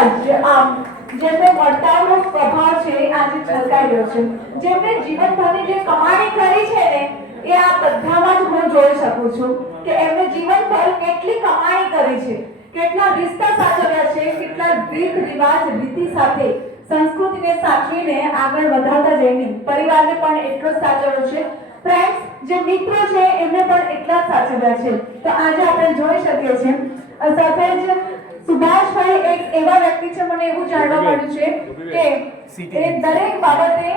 જેમને વર્તાવનો સ્વભાવ છે આજે છલકાઈ રહ્યો છે, જેમને જીવનભરની જે કમાણી કરી છે ને એ આ બધામાં જ હું જોઈ શકું છું કે એમને જીવનભર કેટલી કમાણી કરી છે, કેટલા રિશ્તા સાચવ્યા છે, કેટલા રીત રિવાજ રીતિ સાથે સંસ્કૃતિને સાચવીને આગળ વધારતા જઈને પરિવારને પણ એટલો જ સાચવ્યો છે, ફ્રેન્ડ્સ જે મિત્રો છે એમને પણ એટલા જ સાચવ્યા છે. તો આજે આપણે જોઈ શકીએ છીએ સાથે જ સુભાષભાઈ એક એવા વ્યક્તિ છે, મને એવું જાણવા મળ્યું છે કે એ દરેક બાબતે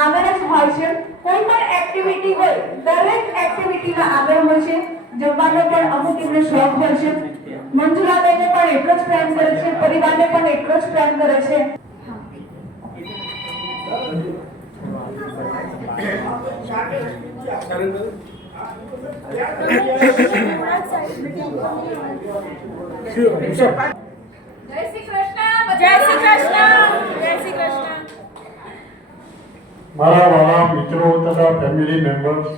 આગળ જ હોય છે, કોઈ પણ એક્ટિવિટી હોય દરેક એક્ટિવિટીમાં આગળ હોય છે, જમવાનો પણ અમુક એમને શોખ હોય છે, મંજુલાબેનને પણ એટલો જ પ્રેમ કરે છે, પરિવારને પણ એટલો જ પ્રેમ કરે છે. મારા વાલા મિત્રો તથા ફેમિલી મેમ્બર્સ,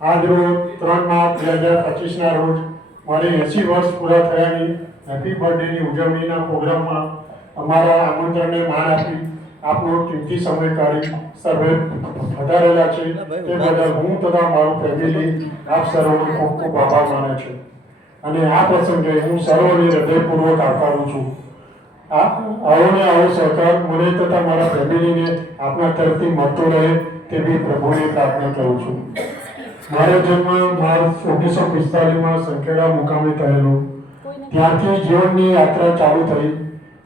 આજ રોજ 3 માર્ચ 2025ના રોજ મારી 80 વર્ષ પૂરા થયાની હેપી બર્થડેની ઉજવણીના પ્રોગ્રામમાં અમારા આમંત્રણને માન આપી આપનો કિંમતી સમય કાઢી સર્વે વધારેલા છે તે બદલ હું તથા મારું ફેમિલી આપ સર્વનો ખૂબ ખૂબ આભાર માને છે અને આ પ્રસંગે હું સર્વને હૃદયપૂર્વક આવકારું છું. આવો ને આવો સહકાર મને તથા મારા ફેમિલીને આપના તરફથી મળતો રહે તેવી પ્રભુને પ્રાર્થના કરું છું. મારો જન્મ માર્ચ 1945માં સંખેડા મુકામે થયેલો. ત્યારથી જીવનની યાત્રા ચાલુ થઈ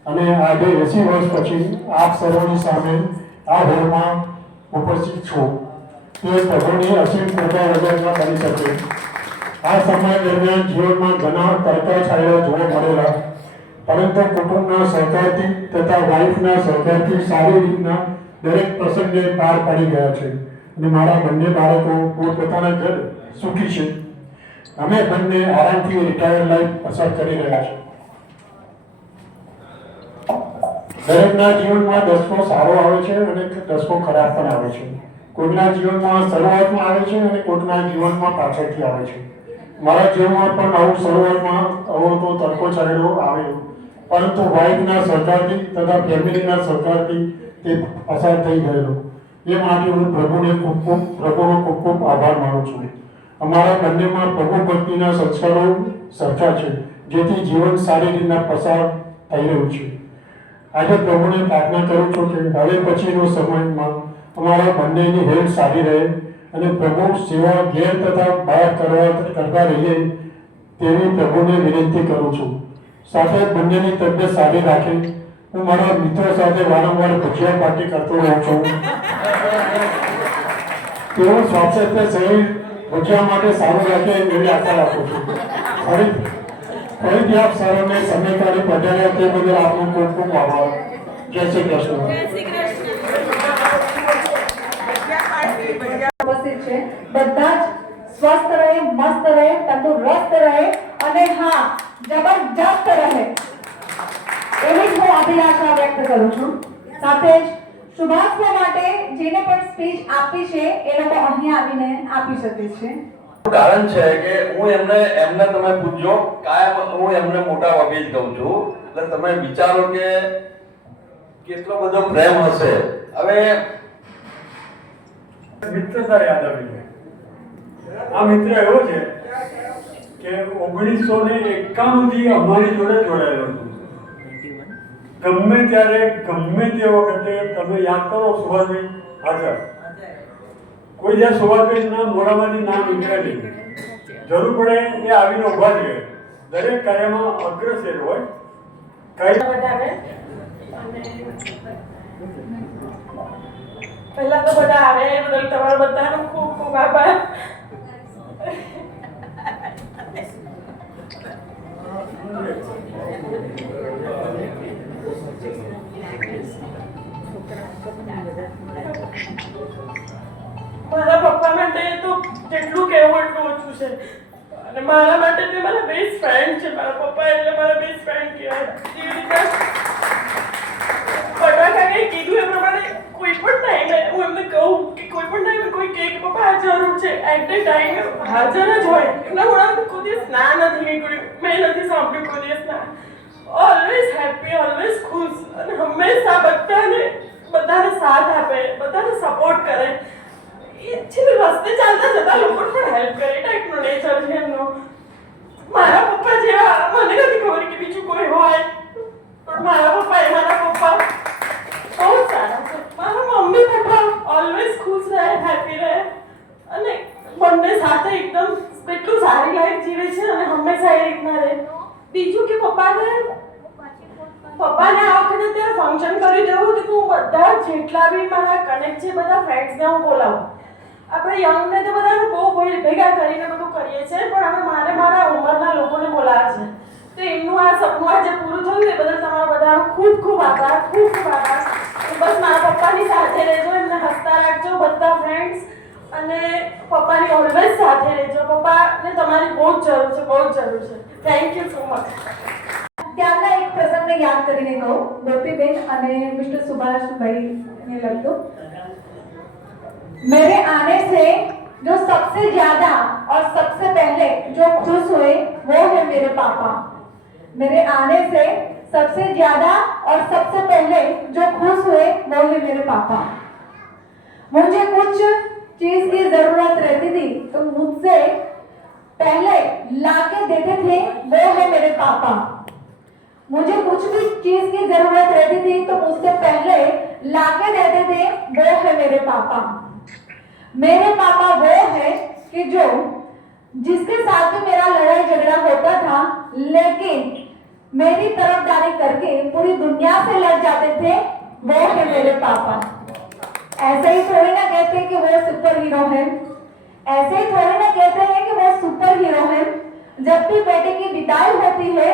અને આજે 80 વર્ષ પછી આપ સર્વની સામે આ હોલમાં ઉપસ્થિત છું તે પ્રભુની અસીમ કૃપા વગર ન બની શકે. આ સમય દરમિયાન જીવનમાં ઘણા તડકા છાંયડા જોવા મળેલા, પરંતુ કુટુંબના સહકારથી તથા વાઇફના સહકારથી સારી રીતના દરેક પ્રસંગે પાર પાડી ગયા છે અને મારા બંને બાળકો પોતપોતાના ઘર સુખી છે. અમે બંને આરામથી રિટાયર લાઈફ પસાર કરી રહ્યા છીએ. દરેકના જીવનમાં દસમો સારો આવે છે અને દસમો ખરાબ પણ આવે છે. કોઈના જીવનમાં શરૂઆતમાં આવે છે અને કોઈના જીવનમાં પાછળથી આવે છે. મારા જીવનમાં પણ આવું શરૂઆતમાં આવો તો તડકો છાંયડો આવે, પરંતુ વાઇફના સહકારથી તથા ફેમિલીના સહકારથી તે પસાર થઈ ગયેલો. એ માટે હું પ્રભુનો ખૂબ ખૂબ આભાર માનું છું. અમારા બંનેમાં પ્રભુ ભક્તિના સંસ્કારો સરખા છે, જેથી જીવન સારી રીતના પસાર થઈ રહ્યું છે. આજે પ્રભુને પ્રાર્થના કરું છું કે હવે પછીનો સમયમાં અમારા બંનેની હેલ્થ સારી રહે અને પ્રભુ સેવા ઘેર તથા બહાર કરતા રહીએ તેવી પ્રભુને વિનંતી કરું છું. સાથે બંનેની તબિયત સારી રાખે. હું મારા મિત્રો સાથે વારંવાર ભજીયા પાર્ટી કરતો રહું છું. તેઓ સ્વાસ્થ્ય શરીર ભજીયા માટે સારું રાખે એવી આશા રાખું છું. ફરીથી આપ સર્વને સમય કાઢી પધાર્યા તે બદલ આપનો ખૂબ ખૂબ આભાર. જય શ્રી કૃષ્ણ. બધા જ સ્વસ્થ રહે, મસ્ત રહે, તંદુરસ્ત રહે અને હા જબરજસ્ત રહે એવી જ હું અભિલાષા વ્યક્ત કરું છું. સાથે જ સુભાષભાઈ માટે જેને પણ સ્પીચ આપી છે એ લોકો અહીં આવીને આપી શકે છે. કારણ છે કે હું એમને તમે પૂછજો, કાયમ હું એમને મોટા વકીલ કહું છું, એટલે તમે વિચારો કે કેટલો બધો પ્રેમ હશે. હવે મિત્રતા યાદ આવી ગઈ. આ મિત્ર એવો છે કે 1991 થી અમારી જોડે જોડાયેલો હતો. ગમે ત્યારે ગમે તે વખતે તમે યાદ કરો સુભાષભાઈ હાજર. કોઈ જ્યાં સુભાષભાઈના મોઢામાંથી નામ નીકળે નહીં, જરૂર પડે એ આવીને ઉભા રહે. દરેક કાર્યમાં અગ્રસર હોય. પહેલા તો બધા આવે એ બદલ તમારો બધાનો ખૂબ ખૂબ આભાર. મારા પપ્પા માટે તો જેટલું કહેવું એટલું ઓછું છે અને મારા માટે તે મારા બેસ્ટ ફ્રેન્ડ છે. મારા પપ્પા એટલે મારા બેસ્ટ ફ્રેન્ડ કહેવાય. જેવી રીતે પટાકાએ કીધું એ પ્રમાણે કોઈ પણ ટાઈમે હું એમને કહું કે કોઈ પણ ટાઈમે કોઈ કહે કે પપ્પા આ જરૂર છે, એટ ધ ટાઈમે હાજર જ હોય. એમના મોઢામાંથી કોઈ દિવસ ના નથી નીકળ્યું, મેં નથી સાંભળ્યું કોઈ દિવસ ના. ઓલવેઝ હેપી, ઓલવેઝ ખુશ. રસ્તા જતા લોકોને પણ હેલ્પ કરે એ ટાઈપનો નેચર છે એમનો. મારા પપ્પા જેવા મને નથી ખબર કે બીજું કોઈ હોય, પણ મારા પપ્પા એ મારા પપ્પા બહુ સારા છે. મારા મમ્મી પપ્પા ઓલવેઝ ખુશ રહે, હેપી રહે અને બંને સાથે એકદમ કેટલું સારી લાઈફ જીવે છે અને હંમેશા એ રીતના રહે. બીજું કે પપ્પાને આ વખતે અત્યારે ફંક્શન કરી દેવું કે હું બધા જેટલા બી મારા કનેક્ટ છે બધા ફ્રેન્ડ્સને હું બોલાવું. આપણે યંગને તો બધાને બહુ ભેગા કરીને બધું કરીએ છીએ, પણ હવે મારે મારા ઉંમરના લોકોને બોલાવ્યા છે. તો એમનું આ સપનું આજે પૂરું થયું એ બદલ તમારા બધાનો ખૂબ ખૂબ આભાર, ખૂબ ખૂબ આભાર. બસ મારા પપ્પાની સાથે રહેજો, એમને હસતા રાખજો બધા ફ્રેન્ડ્સ, અને પપ્પાની ઓલવેઝ સાથે રહેજો. પપ્પાને તમારી બહુ જ જરૂર છે, બહુ જ જરૂર છે. Thank you so much. ત્યારના એક પ્રસંગને યાદ કરીને કહું, ગોપીબેન અને મિસ્ટર સુભાષભાઈને લગતો. मेरे आने से जो सबसे ज्यादा और सबसे पहले जो खुश हुए वो है मेरे पापा. मेरे आने से सबसे ज्यादा और सबसे पहले जो खुश हुए वो है मेरे पापा. मुझे कुछ चीज की जरूरत रहती थी तो मुझसे पहले लाके देते थे वो है मेरे पापा. मुझे कुछ भी चीज की जरूरत रहती थी तो मुझसे पहले लाके देते थे वो है मेरे पापा. मेरे पापा वो है कि जो जिसके साथ में मेरा लड़ाई झगड़ा होता था लेकिन मेरी तरफदारी करके पूरी दुनिया से लड़ जाते थे वो है मेरे पापा. ऐसे ही थोड़ी ना कहते कि वो सुपर हीरो है, ऐसे ही थोड़ी ना कहते हैं कि वो सुपर हीरो है. जब भी बेटे की विदाई होती है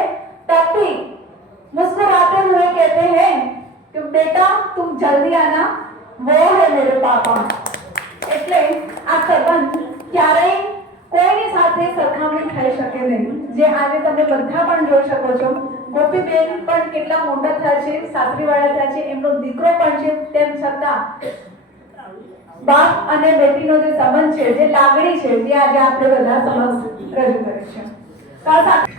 तब भी मुस्कुराते हुए कहते हैं कि बेटा तुम जल्दी आना, वो है मेरे पापा. એટલે આ સંબંધ ક્યારેય કોઈની સાથે સરખામણી થઈ શકે નહીં, જે આજે તમે બધા પણ જોઈ શકો છો. ગોપીબેન પણ કેટલા મોટા થયા છે, સાસરીવાળા થયા છે, એમનો દીકરો પણ છે, તેમ છતાં બાપ અને બેટીનો જે સંબંધ છે, જે લાગણી છે, જે આજે આપણે બધા સમક્ષ રજૂ કરી છે. તો આ સાથે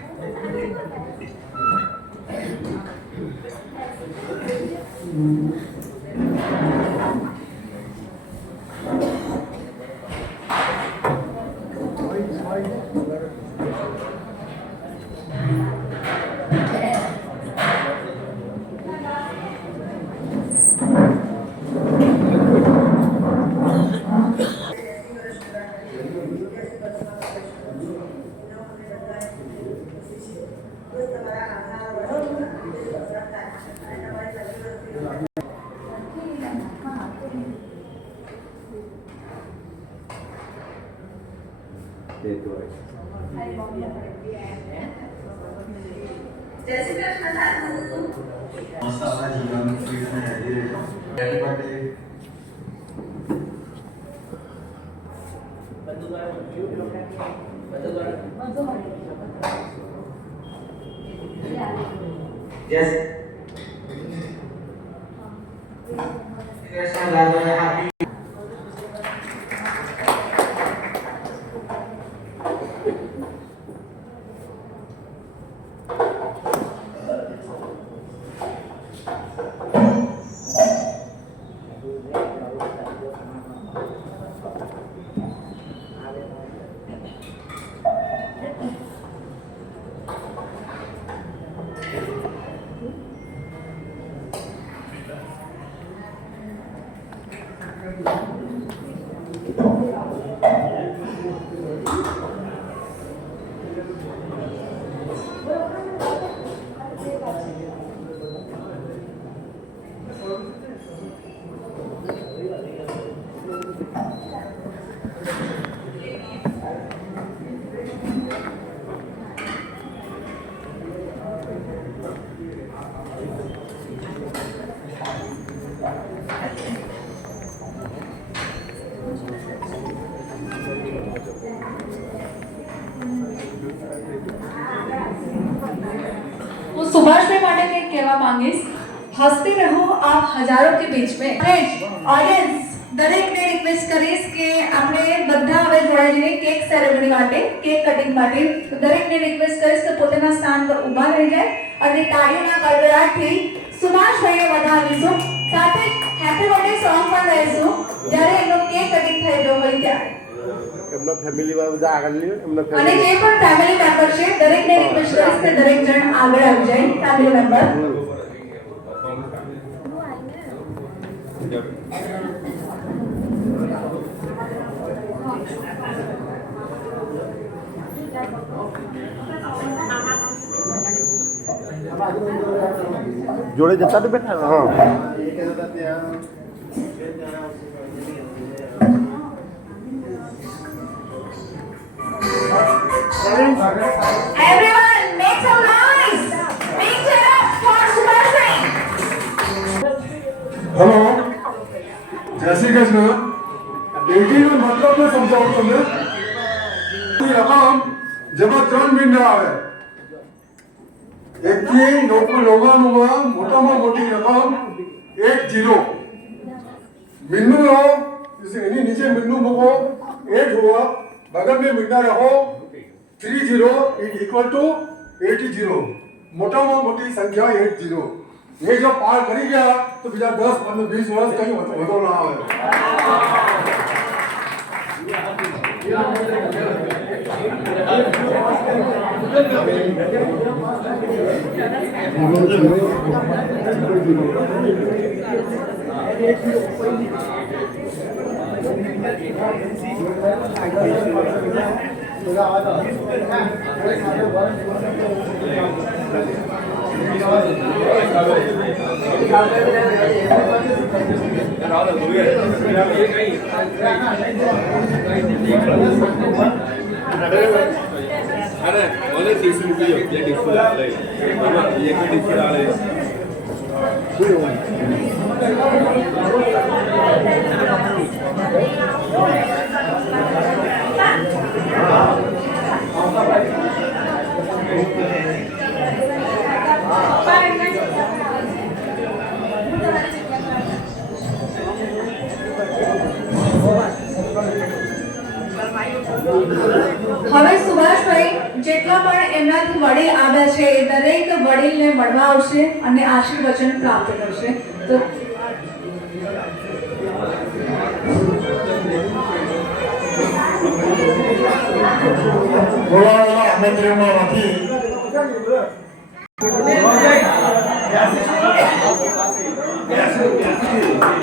મસ્ત આપણા જીવન સ્વીટ અને હેલ્ધી રહેજો. Happy birthday. યસ કૃષ્ણ દાદા હેપી. હું સુભાષભાઈ માટે કંઈક કહેવા માંગીશ. હસતે રહો આપ હજારો કે બીચ में. ઓડિયન્સ દરેકને રિક્વેસ્ટ કરીશ કે આપણે બધા હવે જોડાઈ જઈએ કેક સેરેમની માટે, કેક કટિંગ માટે. તો દરેકને રિક્વેસ્ટ કરીશ કે પોતાના સ્થાન પર ઊભા રહી જાય અને તાળીઓના ગડગડાટથી સુભાષભાઈને વધાવીશું. સાથે હેપી બર્થડે સોંગ પણ ગાઈશું જ્યારે એનો કેક કટિંગ થઈ ગયો હોય ત્યારે. એમના ફેમિલીમાં બધા આગળ લ્યો એમના અને જે પણ ફેમિલી મેમ્બર છે દરેકને રિક્વેસ્ટ કરીશ કે દરેક જણ આગળ આવી જાય ફેમિલી મેમ્બર. જોડે જતા તો બેઠા હા Everyone, make some noise. Big cheer up for Subhashri. Hello, જય શ્રી કૃષ્ણ. બેટીનો મતલબ મેં સમજાવું તમને. રકમ જેમાં 3 મહિના આવે. એકથી 999 મોટામાં મોટી રકમ 10. મિન્નુ લો, એની નીચે મિન્નુ મૂકો 8 हुआ, बगल में मिन्ना रहो 30 इट इक्वल टू 80. मोटाમાં મોટી સંખ્યા 80. ये जब पार करी गया तो बीजा 10, 15, 20 वर्ष कहीं વધો ના આવે. अरे ओले 30 रुपये ये डिस्को डाले ये कोई डिस्को डाले હવે સુભાષભાઈ જેટલા પણ એમનાથી વડીલ આવ્યા છે એ દરેક વડીલને મળવા આવશે અને આશીર્વચન પ્રાપ્ત કરશે. તો બોલાવેલા આમંત્રણમાંથી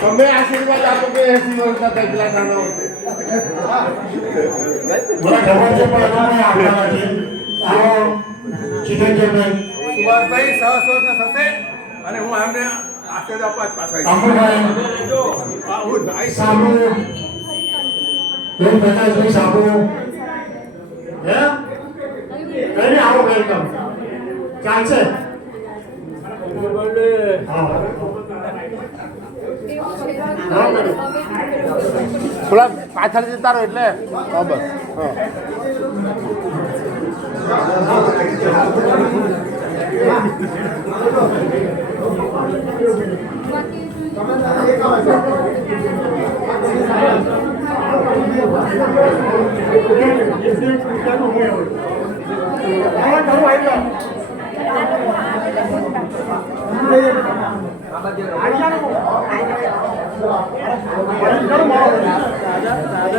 તમે આશીર્વાદ આપો કે 80 વર્ષના પેલા નાના હોતે બોલા ખબર છે પણ અમે આપણા નથી. આવો ચિતનજીભાઈ, સુભાષભાઈ 100 વર્ષના થશે અને હું એમને આશીર્વાદ આપવા જ પાછો આવીશ. અંબુભાઈ, સાબુ, બેન પ્રકાશભાઈ સાબુ, હે કઈ આવો વેલકમ ચાલશે. થોડા પાછળ જતા રહો એટલે હા બસ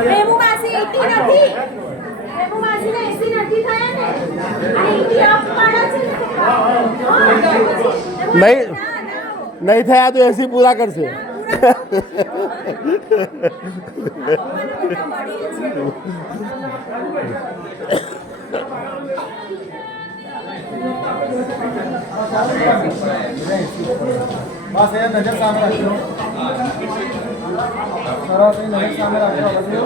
રેમુ માસી 80 નથી. રેમુ માસીને 80 નથી થયા ને. આ 80 અપ પાડા છે ને. નહીં થયા તો 80 પૂરા કરશે. બસ એ નજર સામે રાખજો. સરસ એ નજર સામે રાખજો.